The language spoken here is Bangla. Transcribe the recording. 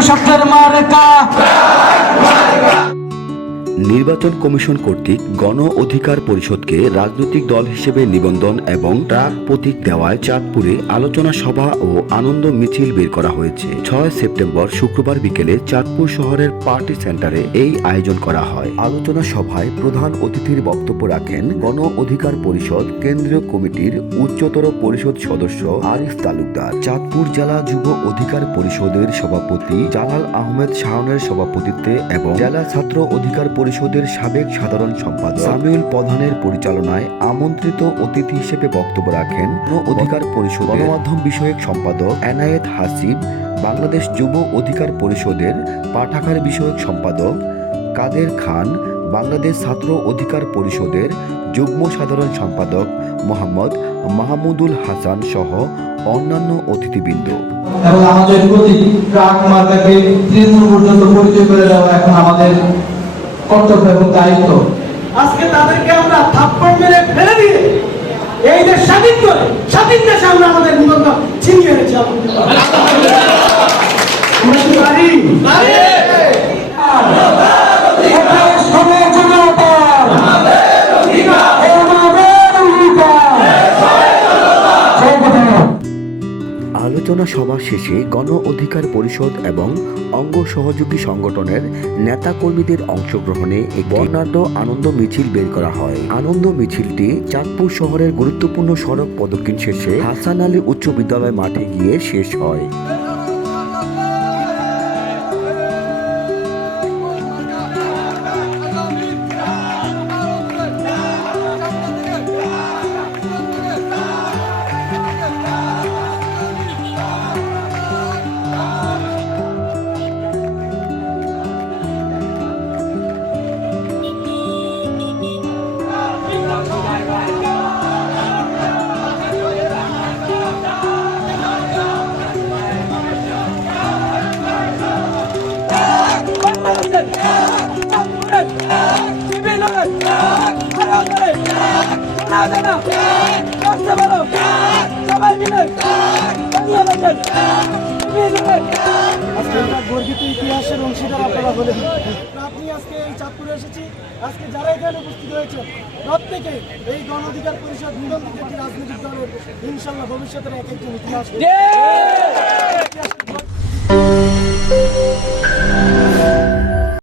মানুষ আপনার মার্কা। নির্বাচন কমিশন কর্তৃক গণ অধিকার পরিষদকে রাজনৈতিক দল হিসেবে নিবন্ধন এবং ট্রাক প্রতীক দেওয়ায় চাঁদপুরে আলোচনা সভা ও আনন্দ মিছিল বের করা হয়েছে। ছয় সেপ্টেম্বর শুক্রবার বিকেলে চাঁদপুর শহরের পার্টি সেন্টারে এই আয়োজন করা হয়। আলোচনা সভায় প্রধান অতিথির বক্তব্য রাখেন গণ অধিকার পরিষদ কেন্দ্রীয় কমিটির উচ্চতর পরিষদ সদস্য আরিফ তালুকদার। চাঁদপুর জেলা যুব অধিকার পরিষদের সভাপতি জালাল আহমেদ শাহনের সভাপতিত্বে এবং জেলা ছাত্র অধিকার পরিষদের সাবেক সাধারণ সম্পাদক সামিউল প্রধানের পরিচালনায় আমন্ত্রিত অতিথি হিসেবে বক্তব্য রাখেন অধিকার পরিষদ গণমাধ্যম বিষয়ক সম্পাদক এনায়েত হাসিব বাংলাদেশ যুব অধিকার পরিষদের পাঠাগার বিষয়ক সম্পাদক কাদের খান, বাংলাদেশ ছাত্র অধিকার পরিষদের যুগ্ম সাধারণ সম্পাদক মোহাম্মদ মাহমুদুল হাসান সহ অন্যান্য অতিথিবৃন্দ। এবং আমাদের প্রতি ট্রাক মার্কাকে তৃণমূল পর্যন্ত পরিচয় করে দেওয়া এখন আমাদের কর্তব্য এবং দায়িত্ব আজকে তাদেরকে আমরা থাপ্পড় মেরে ফেলে দিয়ে এই দেশ স্বাধীন করে, স্বাধীন দেশে আমরা আমাদের নিবন্ধন ছিনিয়ে এনেছি আলোচনা সভা শেষে গণ অধিকার পরিষদ এবং অঙ্গ সহযোগী সংগঠনের নেতা কর্মীদের অংশগ্রহণে বর্ণাঢ্য আনন্দ মিছিল বের করা হয়। আনন্দ মিছিলটি চাঁদপুর শহরের গুরুত্বপূর্ণ সড়ক প্রদক্ষিণ শেষে হাসান আলী উচ্চ বিদ্যালয় মাঠে গিয়ে শেষ হয়। আজকে আমরা গর্বিত ইতিহাসের অংশীদার আপনারা হলেন। আপনি আজকে এই চাঁদপুরে এসেছি। আজকে যারা এখানে উপস্থিত হয়েছে, প্রত্যেকে এই গণ অধিকার পরিষদ রাজনৈতিক দলের, ইনশাল্লাহ ভবিষ্যতের এক একজন ইতিহাস